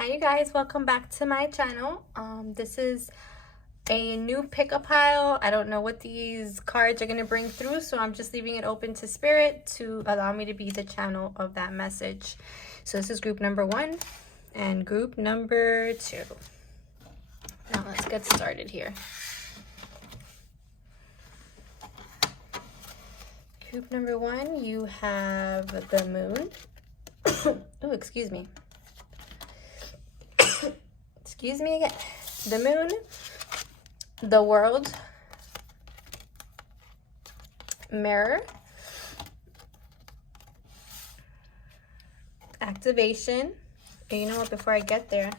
Hi you guys, welcome back to my channel. This is a new pickup pile. I don't know what these cards are going to bring through, so I'm just leaving it open to spirit to allow me to be the channel of that message. So this is group number 1 and group number 2. Now let's get started here. Group number 1, you have the moon. Oh, excuse me. Excuse me again. The moon, the world, mirror, activation, and you know what, before I get there,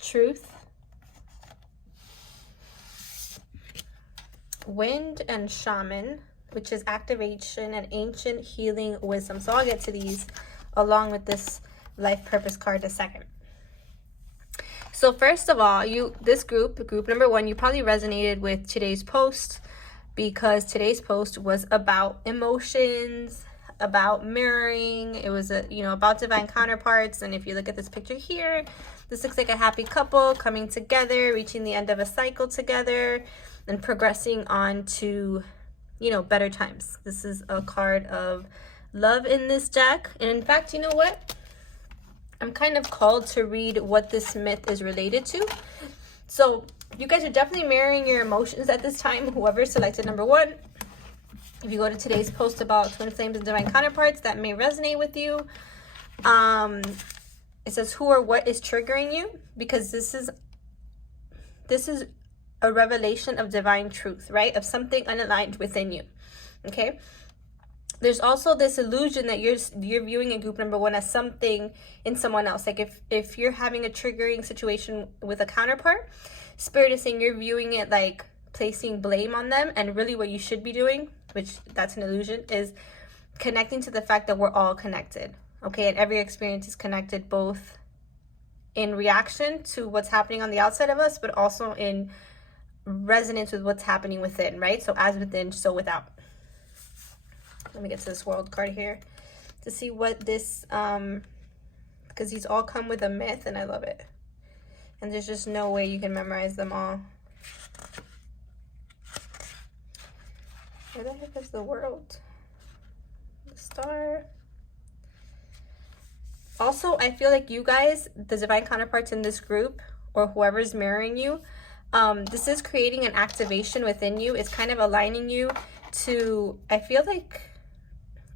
truth, wind, and shaman, which is activation and ancient healing wisdom. So I'll get to these along with this life purpose card in a second. So first of all, this group number 1, you probably resonated with today's post because today's post was about emotions, about mirroring. It was about divine counterparts. And if you look at this picture here, this looks like a happy couple coming together, reaching the end of a cycle together and progressing on to, better times. This is a card of love in this deck. And in fact, you know what? I'm kind of called to read what this myth is related to. So you guys are definitely mirroring your emotions at this time, whoever selected number 1. If you go to today's post about twin flames and divine counterparts, that may resonate with you. It says who or what is triggering you, because this is a revelation of divine truth, right? Of something unaligned within you. Okay? There's also this illusion that you're viewing in group number 1 as something in someone else. Like if you're having a triggering situation with a counterpart, Spirit is saying you're viewing it like placing blame on them, and really what you should be doing, which that's an illusion, is connecting to the fact that we're all connected. Okay, and every experience is connected, both in reaction to what's happening on the outside of us, but also in resonance with what's happening within, right? So as within, so without. Let me get to this world card here to see what this, because these all come with a myth and I love it. And there's just no way you can memorize them all. Where the heck is the world? The star. Also, I feel like you guys, the divine counterparts in this group, or whoever's mirroring you, this is creating an activation within you. It's kind of aligning you to, I feel like,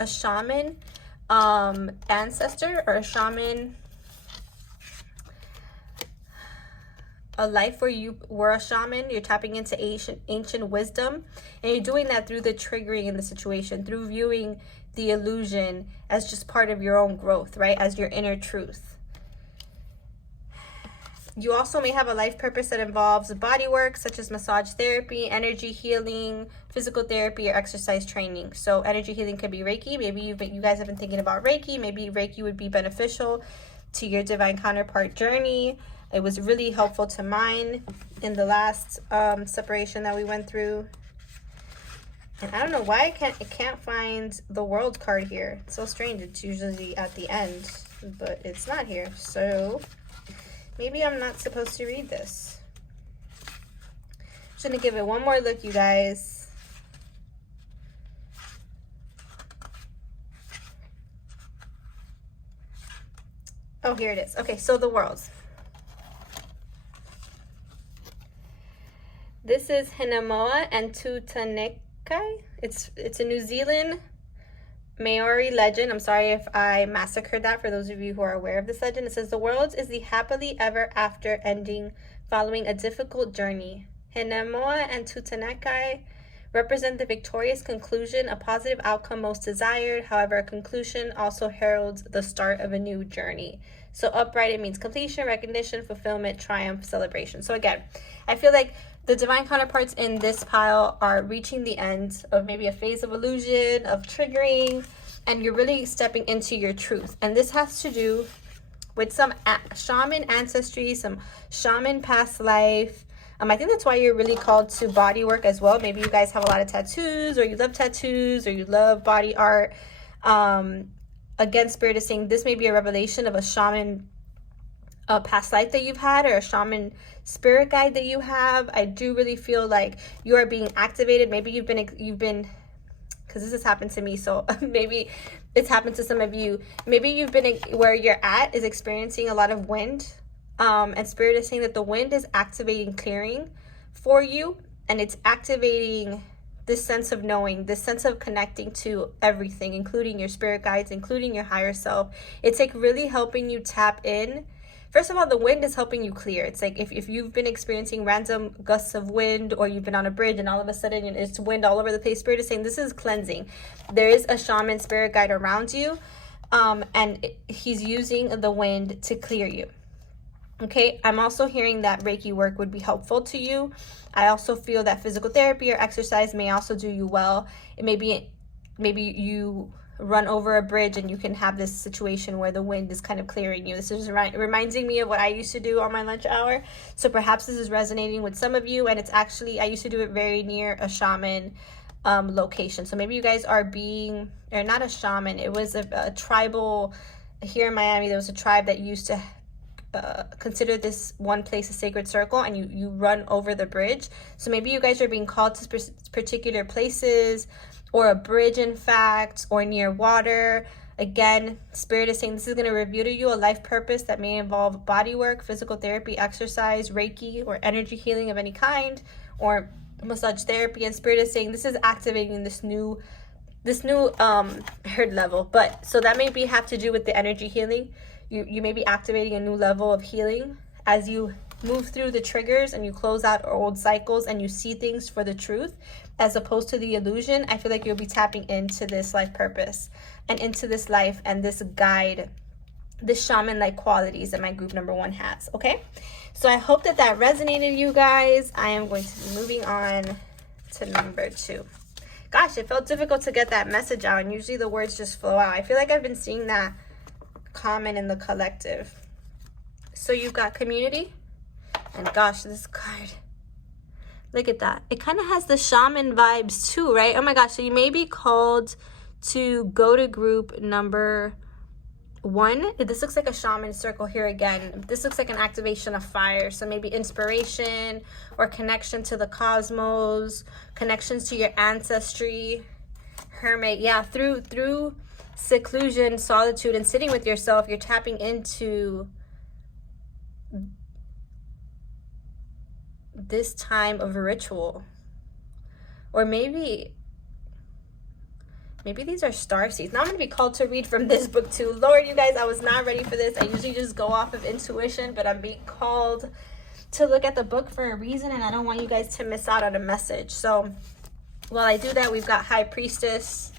a shaman ancestor, or a shaman, a life where you were a shaman. You're tapping into ancient wisdom, and you're doing that through the triggering in the situation, through viewing the illusion as just part of your own growth, right? As your inner truth. You also may have a life purpose that involves body work, such as massage therapy, energy healing, physical therapy, or exercise training. So energy healing could be Reiki. Maybe you guys have been thinking about Reiki. Maybe Reiki would be beneficial to your divine counterpart journey. It was really helpful to mine in the last separation that we went through. And I don't know why I can't find the world card here. It's so strange. It's usually at the end, but it's not here. So maybe I'm not supposed to read this. Just gonna give it one more look, you guys. Oh, here it is. Okay, so the worlds. This is Hinemoa and Tutanekai. It's a New Zealand Maori legend. I'm sorry if I massacred that for those of you who are aware of this legend. It says the world is the happily ever after ending following a difficult journey. Hinemoa and Tutanekai represent the victorious conclusion, a positive outcome most desired. However, a conclusion also heralds the start of a new journey. So upright, it means completion, recognition, fulfillment, triumph, celebration. So again, I feel like the divine counterparts in this pile are reaching the end of maybe a phase of illusion, of triggering, and you're really stepping into your truth. And this has to do with some shaman ancestry, some shaman past life. I think that's why you're really called to body work as well. Maybe you guys have a lot of tattoos, or you love tattoos, or you love body art. Again, Spirit is saying this may be a revelation of a shaman a past life that you've had or a shaman spirit guide that you have. I do really feel like you are being activated. Maybe you've been, because this has happened to me, so maybe it's happened to some of you. Maybe you've been where you're at is experiencing a lot of wind, and spirit is saying that the wind is activating clearing for you, and it's activating this sense of knowing, this sense of connecting to everything, including your spirit guides, including your higher self. It's like really helping you tap in. First of all, the wind is helping you clear. It's like if you've been experiencing random gusts of wind, or you've been on a bridge and all of a sudden it's wind all over the place, spirit is saying this is cleansing. There is a shaman spirit guide around you, and he's using the wind to clear you. Okay, I'm also hearing that Reiki work would be helpful to you. I also feel that physical therapy or exercise may also do you well. It may be, maybe you run over a bridge and you can have this situation where the wind is kind of clearing you. This is reminding me of what I used to do on my lunch hour. So perhaps this is resonating with some of you, and it's actually, I used to do it very near a shaman location. So maybe you guys are being, or not a shaman, it was a tribal, here in Miami, there was a tribe that used to consider this one place a sacred circle, and you run over the bridge. So maybe you guys are being called to particular places, or a bridge in fact, or near water. Again, spirit is saying this is going to reveal to you a life purpose that may involve body work, physical therapy, exercise, Reiki, or energy healing of any kind, or massage therapy. And spirit is saying this is activating this new herd level. But so that maybe have to do with the energy healing. You may be activating a new level of healing as you move through the triggers and you close out old cycles and you see things for the truth as opposed to the illusion. I feel like you'll be tapping into this life purpose and into this life and this guide, this shaman-like qualities that my group number 1 has. Okay, so I hope that resonated, you guys. I am going to be moving on to number 2. Gosh, it felt difficult to get that message out, and usually the words just flow out. I feel like I've been seeing that common in the collective. So you've got community, and gosh, this card, look at that. It kind of has the shaman vibes too, right? Oh my gosh, so you may be called to go to group number 1. This looks like a shaman circle here again. This looks like an activation of fire. So maybe inspiration or connection to the cosmos, connections to your ancestry. Hermit, yeah, through seclusion, solitude, and sitting with yourself, you're tapping into this time of a ritual. Or maybe these are star seeds. Now I'm going to be called to read from this book too. Lord, you guys, I was not ready for this. I usually just go off of intuition, but I'm being called to look at the book for a reason, and I don't want you guys to miss out on a message. So while I do that, we've got High Priestess.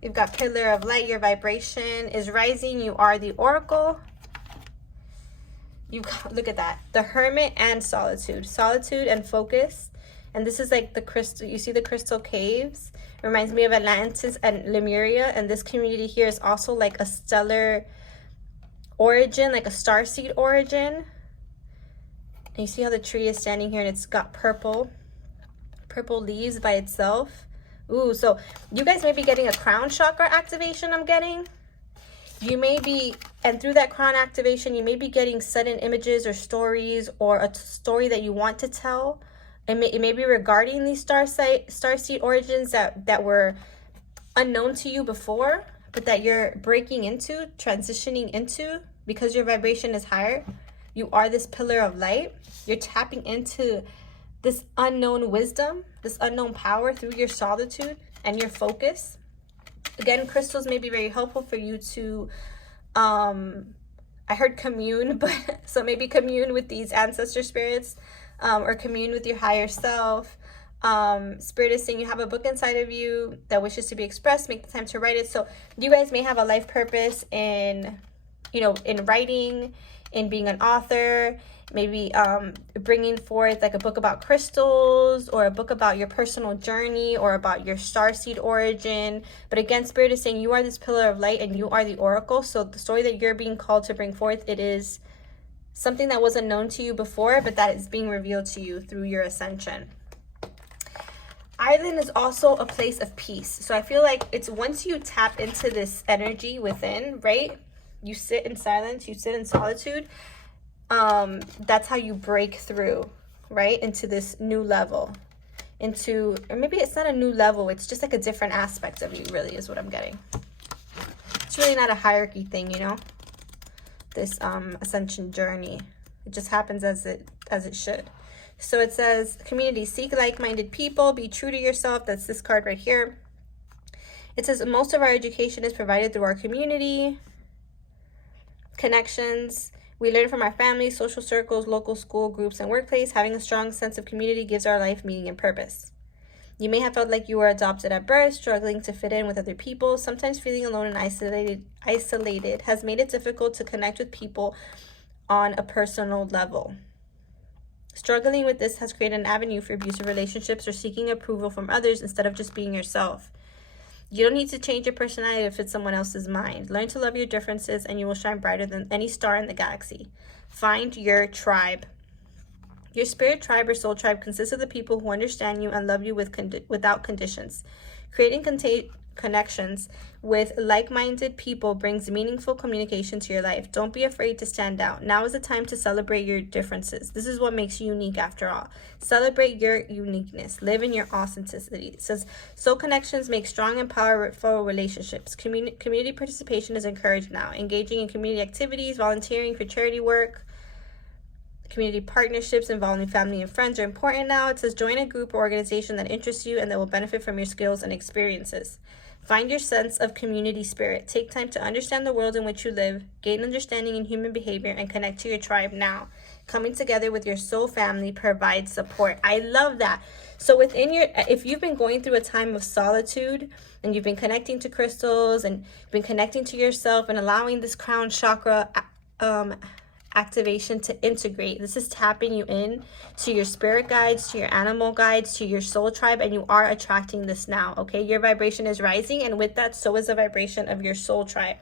You've got Pillar of Light. Your vibration is rising. You are the Oracle. You look at that. The Hermit and Solitude. Solitude and focus. And this is like the crystal. You see the crystal caves? It reminds me of Atlantis and Lemuria. And this community here is also like a stellar origin, like a starseed origin. And you see how the tree is standing here and it's got purple leaves by itself. Ooh, so you guys may be getting a crown chakra activation, I'm getting. You may be, and through that crown activation, you may be getting sudden images or stories, or a story that you want to tell. It may be regarding these starseed origins that were unknown to you before, but that you're breaking into, transitioning into, because your vibration is higher. You are this pillar of light. You're tapping into this unknown wisdom, this unknown power through your solitude and your focus. Again, crystals may be very helpful for you to, I heard commune, but so maybe commune with these ancestor spirits, or commune with your higher self. Spirit is saying you have a book inside of you that wishes to be expressed. Make the time to write it. So you guys may have a life purpose in, in writing, in being an author, maybe bringing forth like a book about crystals, or a book about your personal journey, or about your starseed origin. But again, Spirit is saying you are this pillar of light and you are the oracle. So the story that you're being called to bring forth, it is something that wasn't known to you before, but that is being revealed to you through your ascension. Island is also a place of peace. So I feel like it's once you tap into this energy within, right? you sit in silence, you sit in solitude, that's how you break through, right, into this new level, into, or maybe it's not a new level, it's just like a different aspect of you, really, is what I'm getting. It's really not a hierarchy thing, you know, this ascension journey. It just happens as it should. So it says, community, seek like-minded people, be true to yourself. That's this card right here. It says, most of our education is provided through our community connections. We learn from our families, social circles, local school groups, and workplace. Having a strong sense of community gives our life meaning and purpose. You may have felt like you were adopted at birth, struggling to fit in with other people. Sometimes feeling alone and isolated has made it difficult to connect with people on a personal level. Struggling with this has created an avenue for abusive relationships or seeking approval from others instead of just being yourself. You don't need to change your personality to fit someone else's mind. Learn to love your differences and you will shine brighter than any star in the galaxy. Find your tribe. Your spirit tribe or soul tribe consists of the people who understand you and love you without conditions. Creating connections with like-minded people brings meaningful communication to your life. Don't be afraid to stand out. Now is the time to celebrate your differences. This is what makes you unique after all. Celebrate your uniqueness. Live in your authenticity. It says, soul connections make strong and powerful relationships. Community participation is encouraged now. Engaging in community activities, volunteering for charity work, community partnerships involving family and friends are important now. It says, join a group or organization that interests you and that will benefit from your skills and experiences. Find your sense of community spirit. Take time to understand the world in which you live, gain understanding in human behavior, and connect to your tribe now. Coming together with your soul family provides support. I love that. So within your, if you've been going through a time of solitude and you've been connecting to crystals and been connecting to yourself and allowing this crown chakra activation to integrate, this is tapping you in to your spirit guides, to your animal guides, to your soul tribe, and you are attracting this now. Okay, your vibration is rising, and with that, so is the vibration of your soul tribe.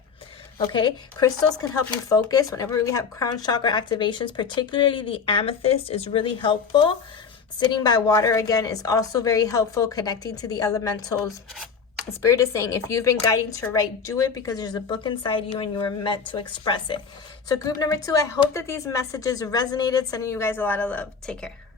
Okay, crystals can help you focus whenever we have crown chakra activations. Particularly the amethyst is really helpful. Sitting by water again is also very helpful. Connecting to the elementals. Spirit is saying, if you've been guiding to write, do it, because there's a book inside you and you were meant to express it. So group number 2, I hope that these messages resonated. Sending you guys a lot of love. Take care.